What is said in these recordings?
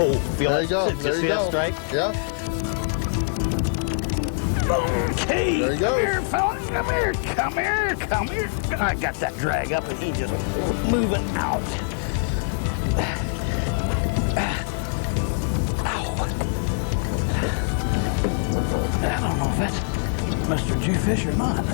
Oh, feel there it? You go. Just there see you that go. strike? Yeah. Okay. There you go. Come here, fella. Come here. Come here. Come here. I got that drag up and he just moving out. Ow. I don't know if that's Mr. Jewfish or not.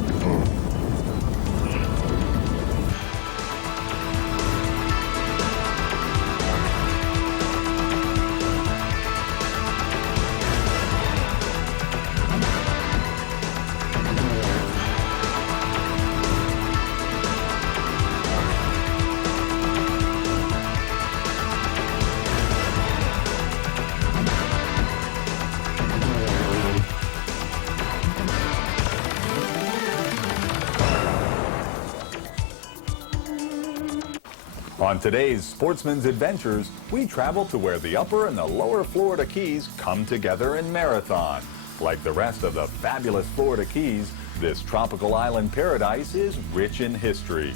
On today's Sportsman's Adventures, we travel to where the upper and the lower Florida Keys come together in Marathon. Like the rest of the fabulous Florida Keys, this tropical island paradise is rich in history.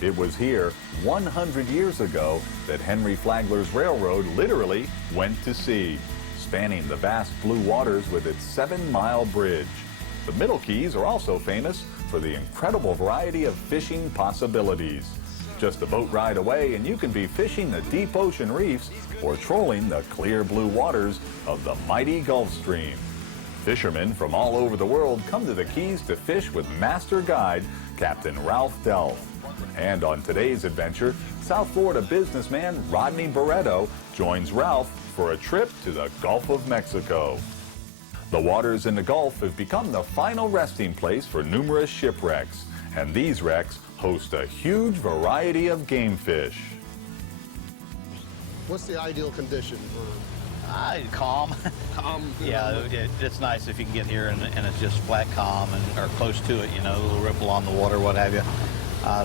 It was here 100 years ago that Henry Flagler's railroad literally went to sea, spanning the vast blue waters with its 7-mile bridge. The Middle Keys are also famous for the incredible variety of fishing possibilities. Just a boat ride away and you can be fishing the deep ocean reefs or trolling the clear blue waters of the mighty Gulfstream. Fishermen from all over the world come to the Keys to fish with master guide Captain Ralph Delph. And on today's adventure, South Florida businessman Rodney Baretto joins Ralph for a trip to the Gulf of Mexico. The waters in the Gulf have become the final resting place for numerous shipwrecks, and these wrecks host a huge variety of game fish. What's the ideal condition for? Calm. Calm. Yeah, it's nice if you can get here and it's just flat calm or close to it, you know, a little ripple on the water, what have you.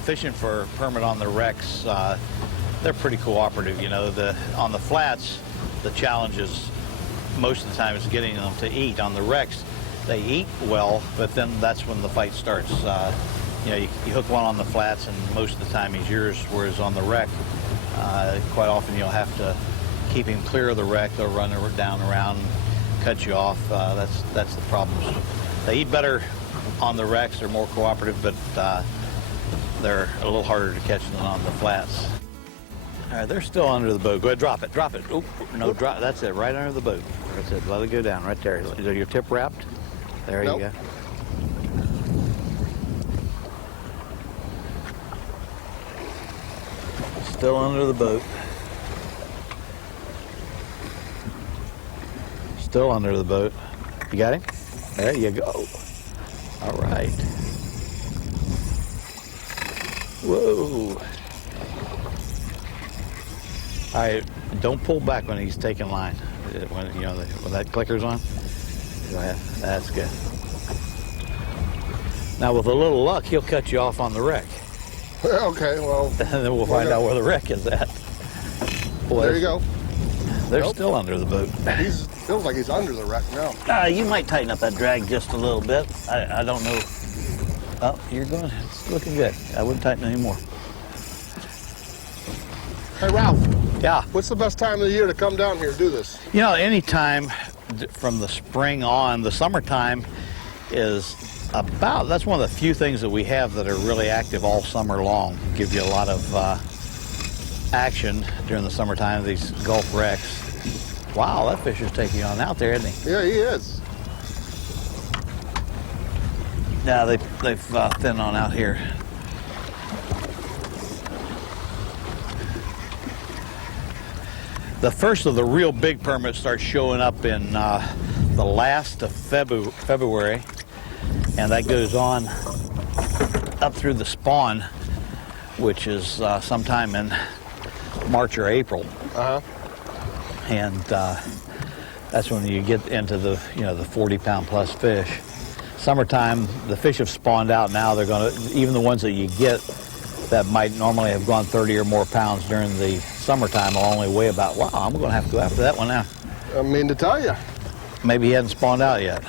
Fishing for permit on the wrecks, they're pretty cooperative, you know. On the flats, the challenge is most of the time is getting them to eat. On the wrecks, they eat well, but then that's when the fight starts. You know, you hook one on the flats and most of the time he's yours, whereas on the wreck, quite often you'll have to keep him clear of the wreck. They'll run down around, cut you off. That's the problem. They eat better on the wrecks. They're more cooperative, but they're a little harder to catch than on the flats. All right, they're still under the boat. Go ahead, drop it, drop it. Oh, no, drop. That's it, right under the boat. That's it. Let it go down right there. Is your tip wrapped? There Nope. you go. Still under the boat. Still under the boat. You got him? There you go. All right. Whoa. All right, don't pull back when he's taking line. When, you know, when that clicker's on. Go ahead. That's good. Now, with a little luck, he'll cut you off on the wreck. Okay, well. And then we'll find out where the wreck is at. Boy, There you go. They're Nope. still under the boat. Feels like he's under the wreck now. You might tighten up that drag just a little bit. I don't know. Oh, you're going. It's looking good. I wouldn't tighten anymore. Hey, Ralph. Yeah. What's the best time of the year to come down here and do this? You know, any time from the spring on, the summertime is about, that's one of the few things that we have that are really active all summer long. Give you a lot of action during the summertime, these Gulf wrecks. Wow, that fish is taking on out there, isn't he? Yeah, he is. Yeah, they've thinned on out here. The first of the real big permits starts showing up in the last of February, and that goes on up through the spawn, which is sometime in March or April. Uh-huh. And that's when you get into the, you know, the 40-pound plus fish. Summertime, the fish have spawned out now. They're going to, even the ones that you get that might normally have gone 30 or more pounds during the summertime will only weigh about, wow, I'm going to have to go after that one now. I mean to tell you. Maybe he hasn't spawned out yet.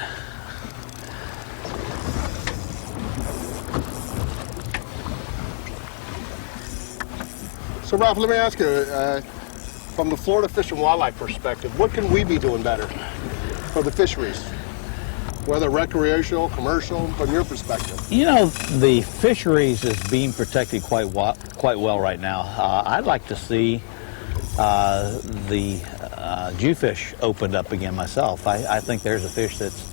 So, Ralph, let me ask you, from the Florida Fish and Wildlife perspective, what can we be doing better for the fisheries? Whether recreational, commercial, from your perspective? You know, the fisheries is being protected quite well right now. I'd like to see the jewfish opened up again myself. I think there's a fish that's...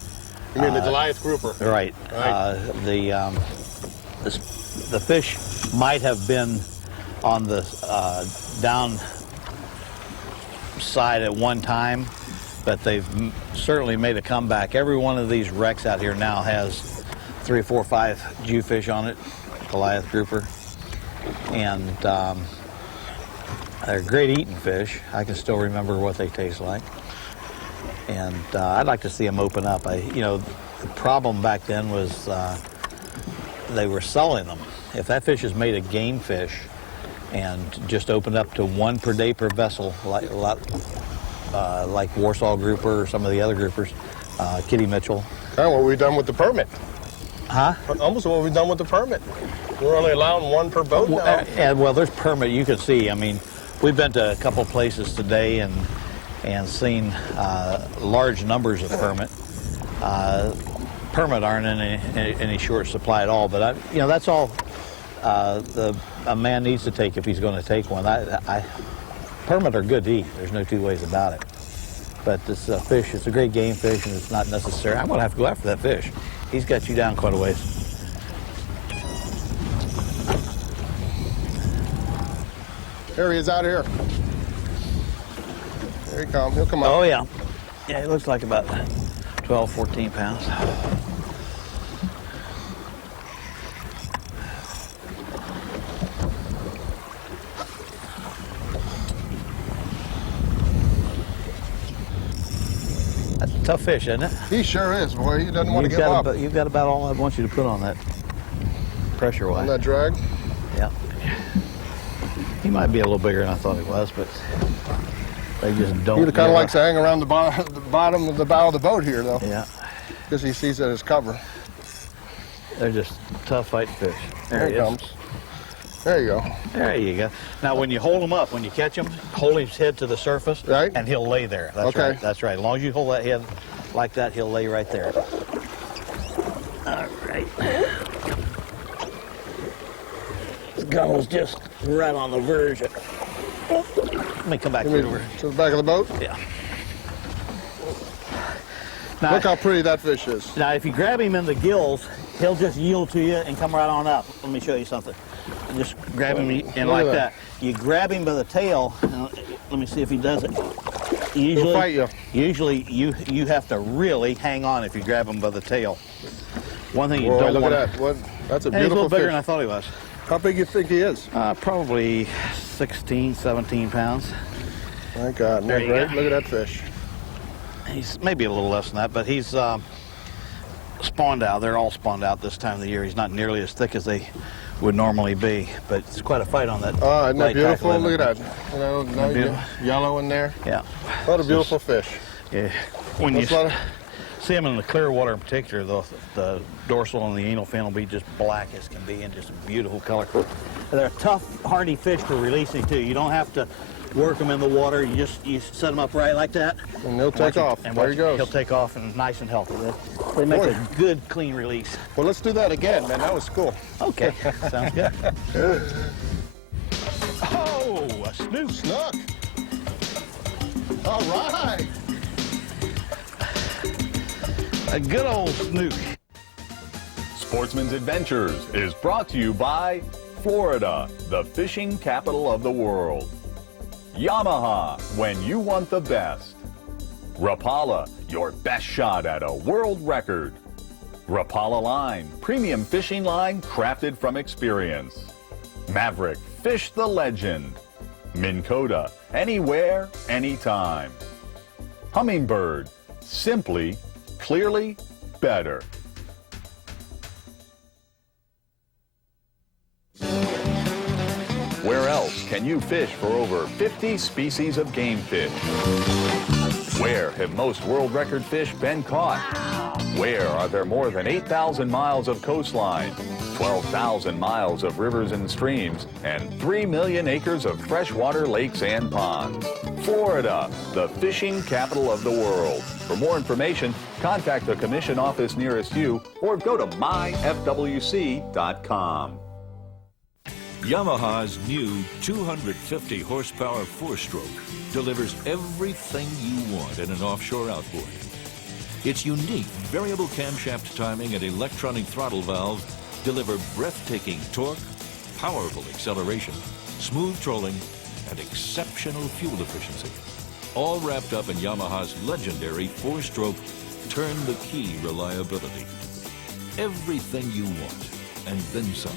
You mean the Goliath grouper? Right. The fish might have been on the down side at one time, but they've certainly made a comeback. Every one of these wrecks out here now has 3, 4, 5 jewfish on it, Goliath grouper, and they're great eating fish. I can still remember what they taste like, and I'd like to see them open up. You know, the problem back then was they were selling them. If that fish is made a game fish and just opened up to 1 per day per vessel, like Warsaw grouper or some of the other groupers, Kitty Mitchell. Kind of what we've done with the permit. Huh? Almost what we've done with the permit. We're only allowing 1 per boat now. Well, there's permit. You can see. I mean, we've been to a couple places today and seen large numbers of permit. Permit aren't in any short supply at all. But you know, that's all a man needs to take if he's going to take one. Permit are good to eat. There's no 2 ways about it. But this fish, it's a great game fish, and it's not necessary. I'm going to have to go after that fish. He's got you down quite a ways. There he is out here. There he comes. He'll come up. Oh, yeah. Yeah, he looks like about 12, 14 pounds. That's a tough fish, isn't it? He sure is, boy. He doesn't want to give up. You've got about all I want you to put on that pressure-wise. On that drag? Yeah. He might be a little bigger than I thought he was, but they just don't. He kind of likes to hang around the bottom of the bow of the boat here, though. Yeah. Because he sees that as cover. They're just tough fighting fish. There he comes. There you go. There you go. Now, when you hold him up, when you catch him, hold his head to the surface, right, and he'll lay there. That's okay. Right. That's right. As long as you hold that head like that, he'll lay right there. All right. His gunnel's just right on the verge. Let me come back over to the back of the boat. Yeah. Now, look how pretty that fish is. Now, if you grab him in the gills, he'll just yield to you and come right on up. Let me show you something. Just grab him in like that. You grab him by the tail. Let me see if he does it. He'll fight you. Usually, you have to really hang on if you grab him by the tail. One thing you don't look want. at that. That's a beautiful fish. He's a little bigger than I thought he was. How big do you think he is? Probably 16, 17 pounds. My God, there you go. Look at that fish. He's maybe a little less than that, but he's spawned out. They're all spawned out this time of the year. He's not nearly as thick as they would normally be, but it's quite a fight on that. Oh, isn't that beautiful? Look at that. You know, yellow in there. Yeah. What a beautiful fish. Yeah. When you see them in the clear water in particular, the dorsal and the anal fin will be just black as can be and just a beautiful color. They're a tough, hardy fish for releasing too. You don't have to work them in the water. You set them up right like that. And they'll take off. And there he goes. He'll take off and nice and healthy. They make a good, clean release. Well, let's do that again, man. That was cool. Okay. Sounds good. Oh, a snook. Snook. All right. A good old snook. Sportsman's Adventures is brought to you by Florida, the fishing capital of the world. Yamaha, when you want the best. Rapala, your best shot at a world record. Rapala Line, premium fishing line crafted from experience. Maverick, fish the legend. Minn Kota, anywhere, anytime. Humminbird, simply, clearly better. Where else can you fish for over 50 species of game fish? Where have most world record fish been caught? Where are there more than 8,000 miles of coastline, 12,000 miles of rivers and streams, and 3 million acres of freshwater lakes and ponds? Florida, the fishing capital of the world. For more information, contact the commission office nearest you or go to myfwc.com. Yamaha's new 250 horsepower four-stroke delivers everything you want in an offshore outboard. Its unique variable camshaft timing and electronic throttle valve deliver breathtaking torque, powerful acceleration, smooth trolling, and exceptional fuel efficiency. All wrapped up in Yamaha's legendary four-stroke turn-the-key reliability. Everything you want, and then some.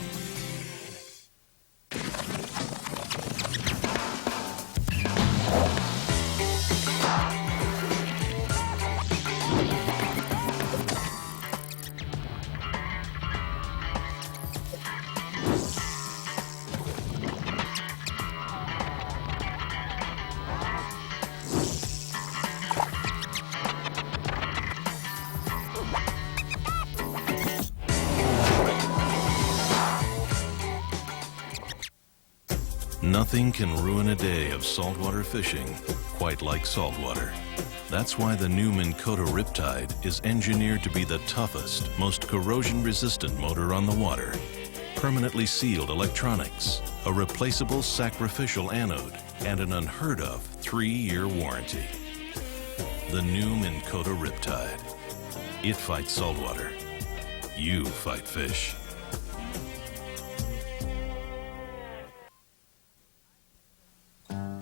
Nothing can ruin a day of saltwater fishing quite like saltwater. That's why the new Minn Kota Riptide is engineered to be the toughest, most corrosion-resistant motor on the water. Permanently sealed electronics, a replaceable sacrificial anode, and an unheard-of 3-year warranty. The new Minn Kota Riptide. It fights saltwater. You fight fish.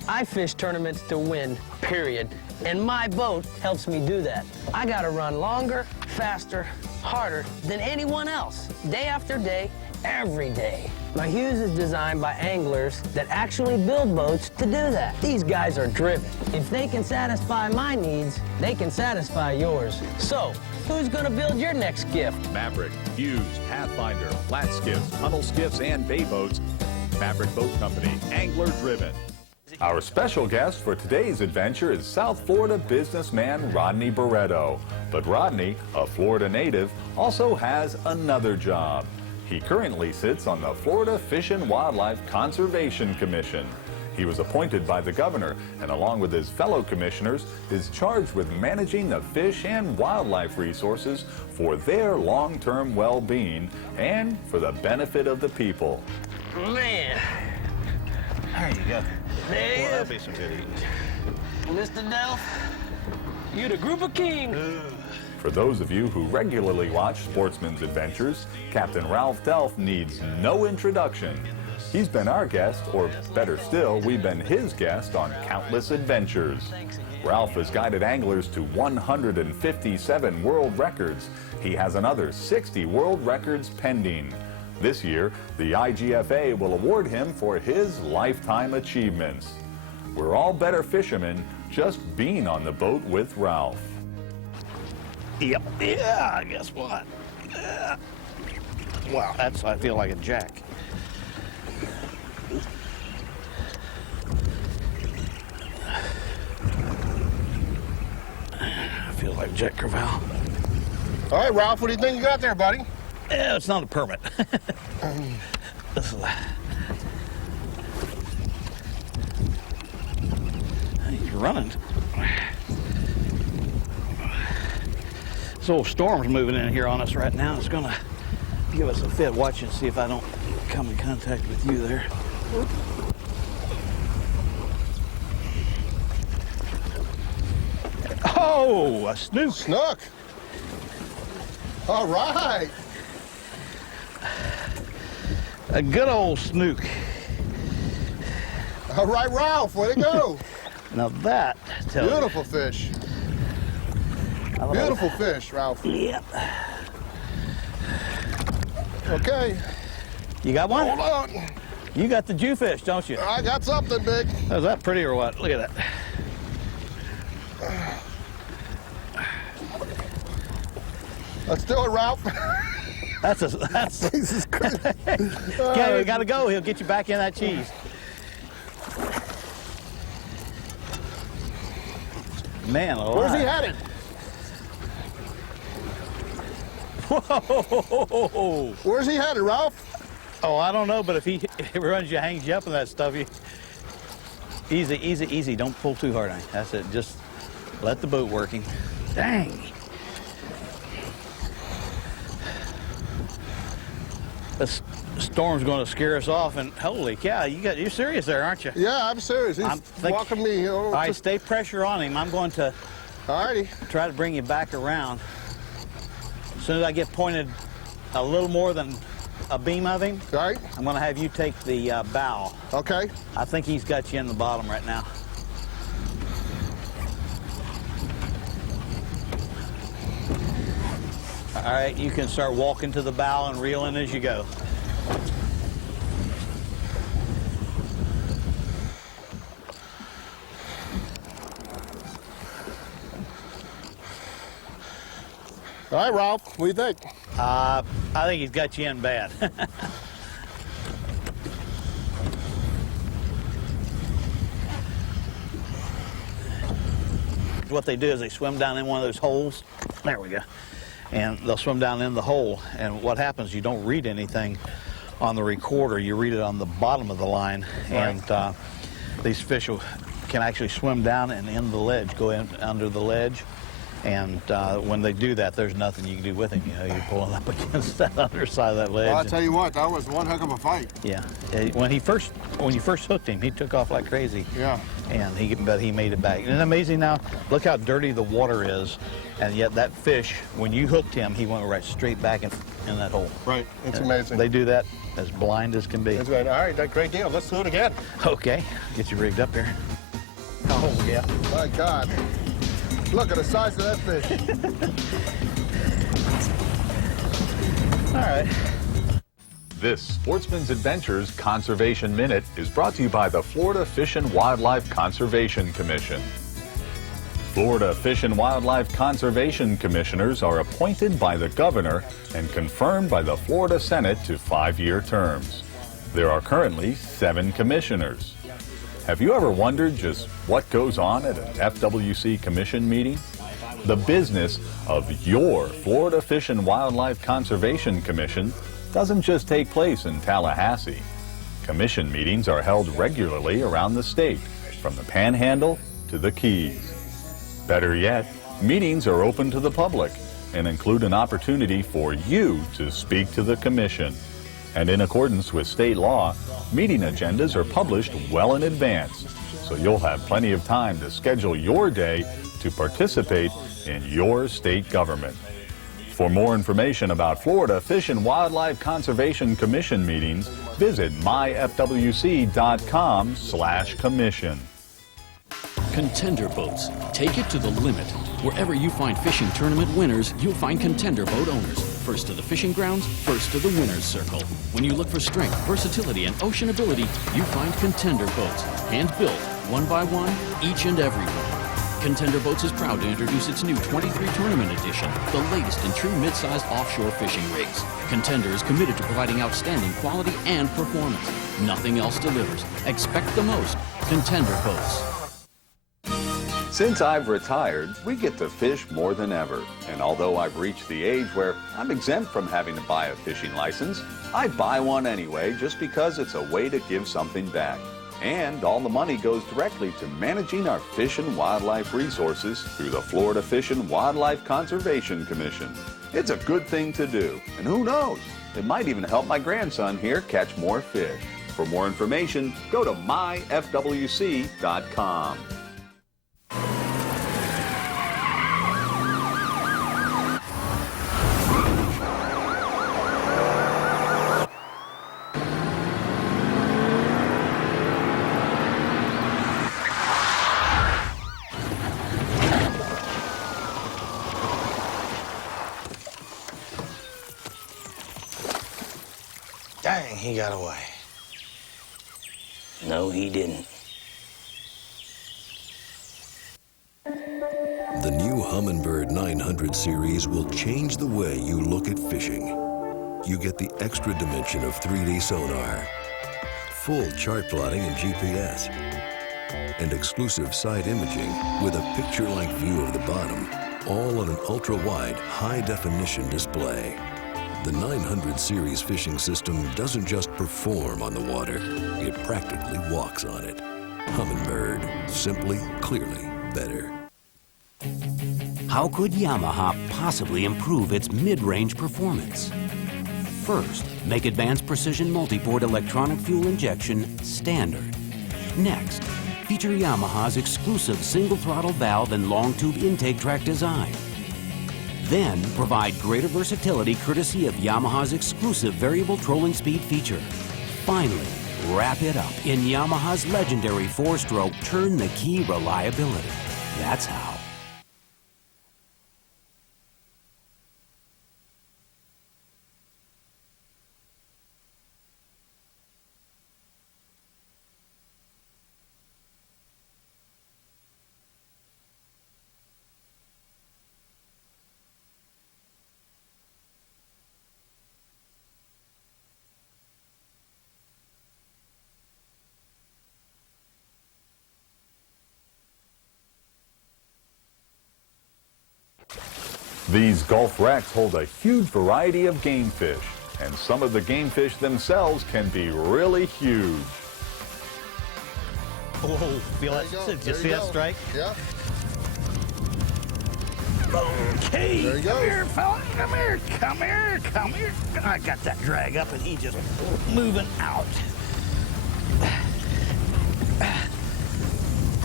I fish tournaments to win, period. And my boat helps me do that. I gotta run longer, faster, harder than anyone else, day after day, every day. My Hughes is designed by anglers that actually build boats to do that. These guys are driven. If they can satisfy my needs, they can satisfy yours. So, who's gonna build your next gift? Maverick, Hughes, Pathfinder, flat skiffs, tunnel skiffs, and bay boats. Maverick Boat Company, angler driven. Our special guest for today's adventure is South Florida businessman Rodney Baretto. But Rodney, a Florida native, also has another job. He currently sits on the Florida Fish and Wildlife Conservation Commission. He was appointed by the governor and along with his fellow commissioners is charged with managing the fish and wildlife resources for their long-term well-being and for the benefit of the people. Man, There you go. there he Well, that'll is. be some good eating. Mr. Delph, you the group of kings. For those of you who regularly watch Sportsman's Adventures, Captain Ralph Delph needs no introduction. He's been our guest, or better still, we've been his guest on countless adventures. Ralph has guided anglers to 157 world records. He has another 60 world records pending. This year, the IGFA will award him for his lifetime achievements. We're all better fishermen just being on the boat with Ralph. Yep. Yeah, guess what? Wow, that's, I feel like a jack. I feel like Jack Crevalle. All right, Ralph, what do you think you got there, buddy? Yeah, it's not a permit. This is he's running. This old storm's moving in here on us right now. It's gonna give us a fit. Watch and see if I don't come in contact with you there. Oh, a snook. Snook. All right. A good old snook. All right, Ralph, way to go. Now that tells you. Beautiful fish. I don't know. Beautiful fish, Ralph. Yep. Okay, You got one? hold on. You got the Jewfish, don't you? I got something big. Oh, is that pretty or what? Look at that. Let's do it, Ralph. That's Jesus Christ. okay, we gotta go. He'll get you back in that cheese. Man, alive. Where's he headed? Whoa! Where's he headed, Ralph? Oh, I don't know, but if he runs you, hangs you up in that stuff, easy, easy, easy. Don't pull too hard on it. That's it. Just let the boat working. Dang. This storm's going to scare us off, and holy cow, you're serious there, aren't you? Yeah, I'm serious. He's walking me over. All right, stay pressure on him. I'm going to Alrighty. try to bring you back around. As soon as I get pointed a little more than a beam of him, All right. I'm going to have you take the bow. Okay. I think he's got you in the bottom right now. All right, you can start walking to the bow and reeling as you go. All right, Ralph, what do you think? I think he's got you in bad. What they do is they swim down in one of those holes. There we go. And they'll swim down in the hole. And what happens, you don't read anything on the recorder. You read it on the bottom of the line. Right. And these fish can actually swim down and in the ledge, go in under the ledge. And when they do that, there's nothing you can do with him. You know, you're pulling up against that underside of that ledge. Well, I'll tell you what, that was one heck of a fight. Yeah. When you first hooked him, he took off like crazy. Yeah. And but he made it back. Isn't it amazing now? Look how dirty the water is, and yet that fish, when you hooked him, he went right straight back in that hole. Right. It's amazing. They do that as blind as can be. That's right. All right, that great deal. Let's do it again. Okay, get you rigged up here. Oh yeah. My God. Look at the size of that fish. All right. This Sportsman's Adventures Conservation Minute is brought to you by the Florida Fish and Wildlife Conservation Commission. Florida Fish and Wildlife Conservation Commissioners are appointed by the governor and confirmed by the Florida Senate to 5-year terms. There are currently 7 commissioners. Have you ever wondered just what goes on at an FWC commission meeting? The business of your Florida Fish and Wildlife Conservation Commission doesn't just take place in Tallahassee. Commission meetings are held regularly around the state, from the Panhandle to the Keys. Better yet, meetings are open to the public and include an opportunity for you to speak to the commission. And in accordance with state law, meeting agendas are published well in advance, so you'll have plenty of time to schedule your day to participate in your state government. For more information about Florida Fish and Wildlife Conservation Commission meetings, visit myfwc.com/commission. Contender Boats. Take it to the limit. Wherever you find fishing tournament winners, you'll find Contender Boat owners. First to the fishing grounds, first to the winner's circle. When you look for strength, versatility, and ocean ability, you find Contender Boats. Hand-built, one by one, each and every one. Contender Boats is proud to introduce its new 23 Tournament Edition, the latest in true mid-sized offshore fishing rigs. Contender is committed to providing outstanding quality and performance. Nothing else delivers. Expect the most. Contender Boats. Since I've retired, we get to fish more than ever. And although I've reached the age where I'm exempt from having to buy a fishing license, I buy one anyway just because it's a way to give something back. And all the money goes directly to managing our fish and wildlife resources through the Florida Fish and Wildlife Conservation Commission. It's a good thing to do, and who knows, it might even help my grandson here catch more fish. For more information, go to myfwc.com. Dang, he got away. No, he didn't. The new Humminbird 900 series will change the way you look at fishing. You get the extra dimension of 3D sonar, full chart plotting and GPS, and exclusive side imaging with a picture-like view of the bottom all on an ultra-wide, high-definition display. The 900 series fishing system doesn't just perform on the water, it practically walks on it. Humminbird, simply, clearly better. How could Yamaha possibly improve its mid-range performance? First, make advanced precision multi-port electronic fuel injection standard. Next, feature Yamaha's exclusive single throttle valve and long tube intake track design. Then, provide greater versatility courtesy of Yamaha's exclusive variable trolling speed feature. Finally, wrap it up in Yamaha's legendary 4-stroke turn-the-key reliability. That's how. These Gulf wrecks hold a huge variety of game fish, and some of the game fish themselves can be really huge. Oh, feel it? Did you see that strike? Yeah. Okay, There he come goes. here, fella. Come here, come here, come here. I got that drag up and he just moving out.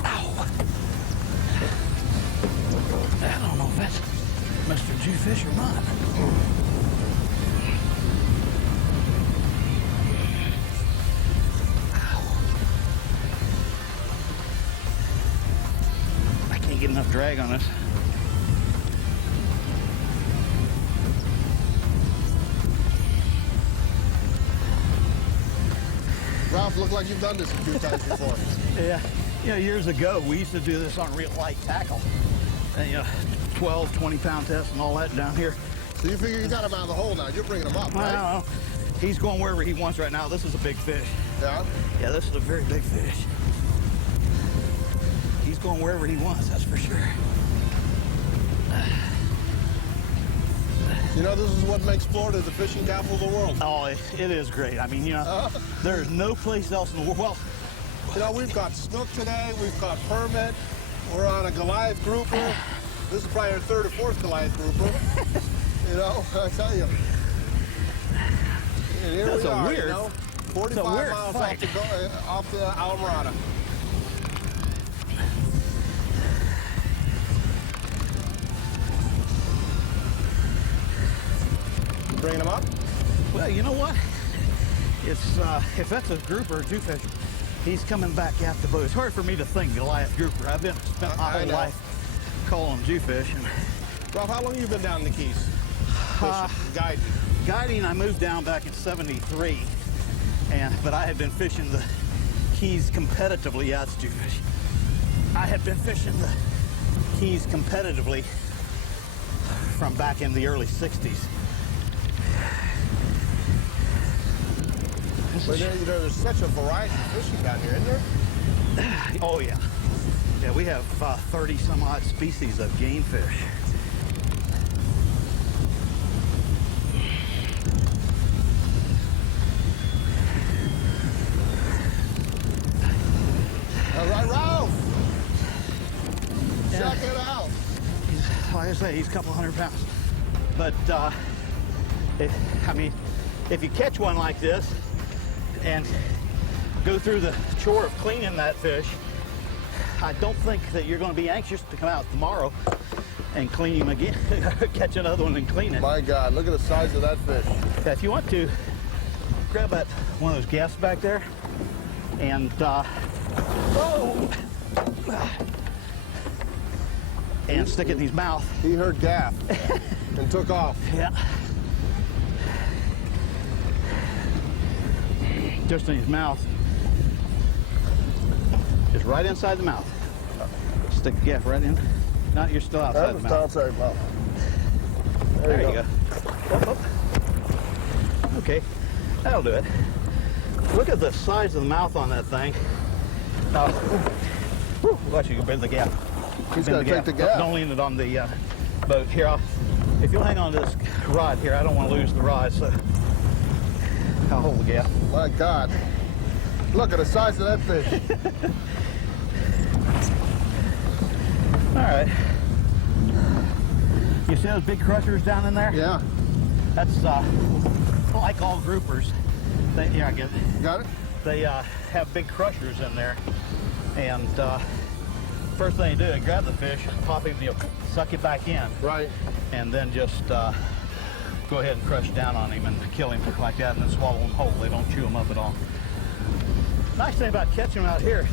Ow. I don't know if that's Mr. Jewfish or not. Ow. I can't get enough drag on this. Ralph, look like you've done this a few times before. Yeah, years ago we used to do this on real light tackle. And, 12, 20-pound test and all that down here. So you figure you got him out of the hole now. You're bringing him up, right? Well, he's going wherever he wants right now. This is a big fish. Yeah? Yeah, this is a very big fish. He's going wherever he wants, that's for sure. You know, this is what makes Florida the fishing capital of the world. Oh, it is great. I mean, there's no place else in the world. Well, You know, we've got snook today, we've got permit, we're on a Goliath grouper. This is probably our third or fourth Goliath grouper. You know, I tell you. And here That's we a are, weird- you know, 45 it's a weird miles fight. off the Alamorada. You bringing them up? well, you know what? It's if that's a grouper or jewfish, he's coming back after boat. It's hard for me to think Goliath grouper. I've spent my I whole know. life calling them jewfish. And Ralph, how long have you been down in the Keys? Guiding. guiding, I moved down back in '73, but I had been fishing the Keys competitively. Yeah, it's jewfish. I had been fishing the Keys competitively from back in the early '60s. But there's such a variety of fishing down here, isn't there? Oh yeah, yeah. We have 30 some odd species of game fish. All right, Ralph. Yeah. Check it out. Like I say, he's a couple hundred pounds. But I mean, if you catch one like this and go through the chore of cleaning that fish, I don't think that you're going to be anxious to come out tomorrow and clean him again, catch another one and clean it. My God, look at the size of that fish. If you want to, grab one of those gaffs back there and and stick it in his mouth. He heard gaff and took off. Yeah. Just in his mouth. Just right inside the mouth. Stick the gaff right in. No, you're still outside the mouth. outside the mouth. There you go. Whoop, whoop. Okay, that'll do it. Look at the size of the mouth on that thing. Now, watch, you can bend the gaff. He's Bend got to take the Don't- gaff. Don't lean it on the boat. Here, if you'll hang on to this rod here, I don't want to lose the rod, so I'll hold the gap. My God. Look at the size of that fish. All right. You see those big crushers down in there? Yeah. That's like all groupers. Yeah, I get it. Got it? They have big crushers in there, and first thing you do is grab the fish, pop him, suck it back in. Right. And then just go ahead and crush down on him and kill him like that, and then swallow him whole. They don't chew him up at all. Nice thing about catching them out here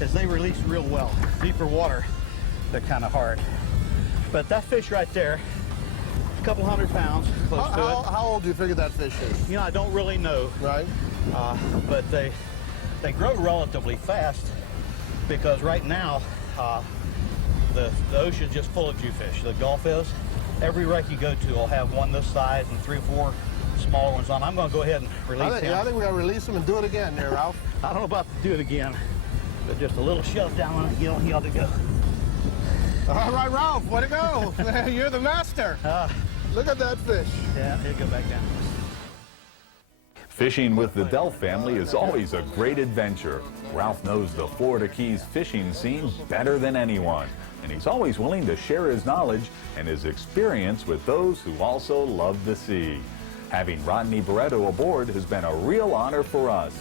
is they release real well. Deeper water, they're kind of hard. But that fish right there, a couple 100 pounds, close to it. How old do you figure that fish is? You know, I don't really know. Right. But they grow relatively fast because right now the ocean's just full of jewfish. The Gulf is. Every wreck you go to will have one this size and 3 or 4 smaller ones on. I'm going to go ahead and release him. I think we got to release him and do it again there, Ralph. I don't know about to do it again, but just a little shove down on it, he ought to go. All right, Ralph, way to go. You're the master. Look at that fish. Yeah, he'll go back down. Fishing with the Delph family is always a great adventure. Ralph knows the Florida Keys fishing scene better than anyone, and he's always willing to share his knowledge and his experience with those who also love the sea. Having Rodney Baretto aboard has been a real honor for us.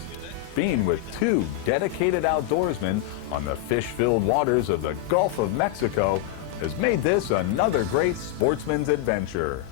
Being with 2 dedicated outdoorsmen on the fish-filled waters of the Gulf of Mexico has made this another great sportsman's adventure.